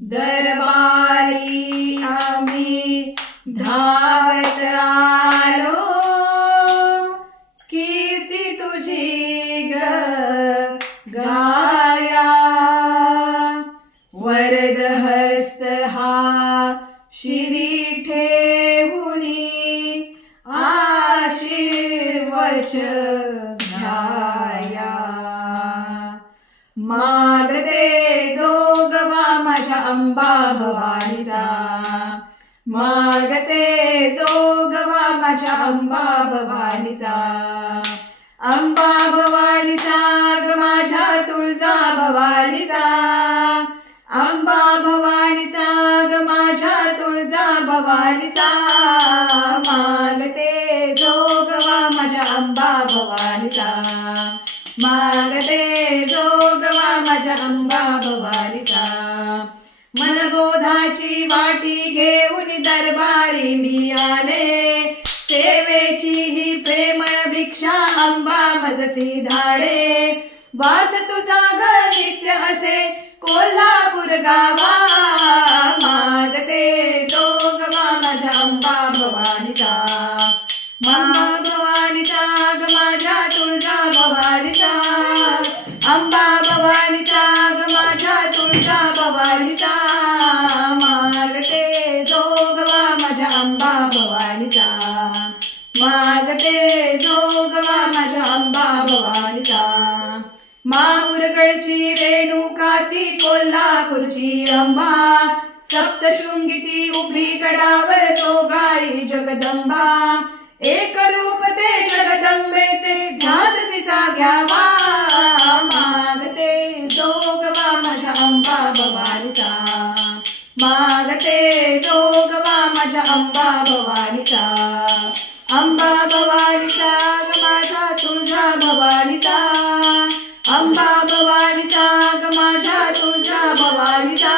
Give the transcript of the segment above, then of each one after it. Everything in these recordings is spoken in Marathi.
दरबारी आम्ही धावत आलो. कीर्ती तुझी ग गाया. वरद हस्त हा शिरी ठेवुनी आशीर्वच घ्याया. माग माझ्या अंबा भवानीचा. मागते जोगवा माझ्या अंबा भवानीचा. अंबा भवानीचा ग माझ्या तुळजा भवानीचा. अंबा भवानीचा ग माझ्या तुळजा भवानीचा. मागते जोगवा माझ्या अंबा भवानीचा. मागते जोगवा माझ्या अंबा भवानीचा मनबोधाची वाटी घेऊन दरबारी मी आले सेवेची ही प्रेम भिक्षा अंबा मजसी धाडे. वास तुझा घर नित्य असे कोल्हापूर गावा. मागते जोगवा माझ्या अंबा भवानीचा मा भवानीचा भवानीचा मागते जोगवा माझ्या अंबा भवानीचा. मागते जोगवा माझ्या अंबा भवानीचा. माऊरगडची रेणुका ती कोल्हापूरची अंबा. सप्तशृंगी ती उभी गडावर सोगाई जगदंबा. एक अंबा भवानीचा अंबा भवानीचा ग माझा तुझा भवानीचा. अंबा भवानीचा ग माझा तुझा भवानीचा.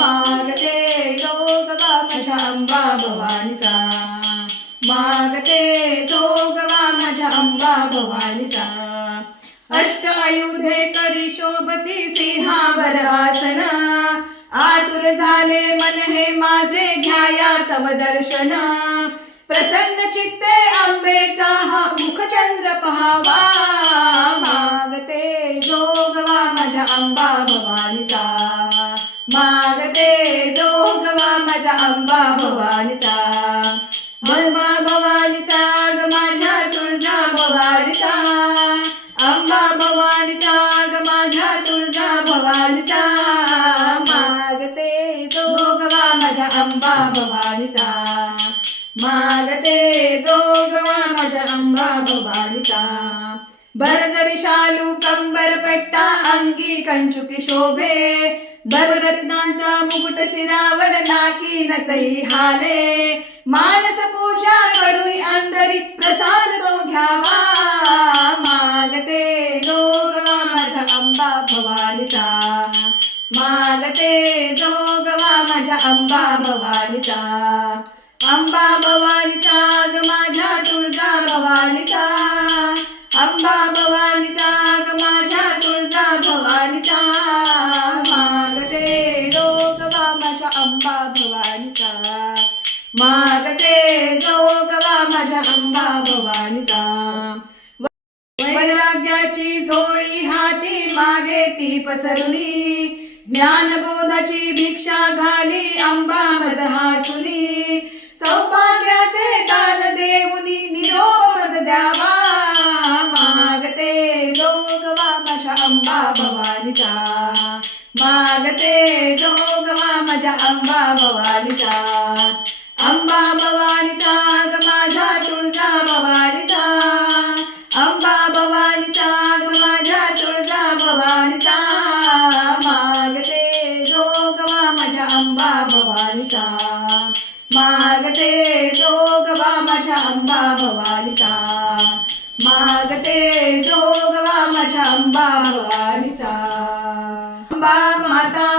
मागते जोगवा माझ्या अंबा भवानीचा. मागते जोगवा माझ्या अंबा भवानीचा. अष्ट आयुधे करी शोभती सिंहावर आसन. आतुर झाले मन हे माझे घ्या घ्याया तव दर्शन। प्रसन्न चित्ते आंबेचा हा मुखचंद्र पहावा। मागते भवानीचा. मालते जोगवा माझ्या अंबा भवानीचा. बरजरी शालू कंबर पट्टा अंगी कंचुकी शोभे. बररत्नाचा मुकुट शिरावर नाकी नतही हाले. मानस पूजा करून अंतरी प्रसाद तो घ्यावा. मागते जोगवा माझ्या अंबा भवानीचा. मागते अंबा भवानीचा अंबा भवानीचा ग माझ्या तुळजा भवानीचा. अंबा भवानीचा ग माझ्या तुळजा भवानीचा. मागते जोगवा माझ्या अंबा भवानीचा. मागते जोगवा माझ्या अंबा भवानीचा. वैराग्याची झोळी हाती मागे ती पसरली ज्ञानबोधाची भिक्षा घाली अंबा मज हासुनी सौभाग्याचे दान देऊनी निरोप मज द्यावा. मागते जोगवा माझ्या अंबा भवानीचा. मागते जोगवा माझ्या अंबा भवानीचा. मागते जोगवा माझ्या अंबा भवानीचा. अंबा माता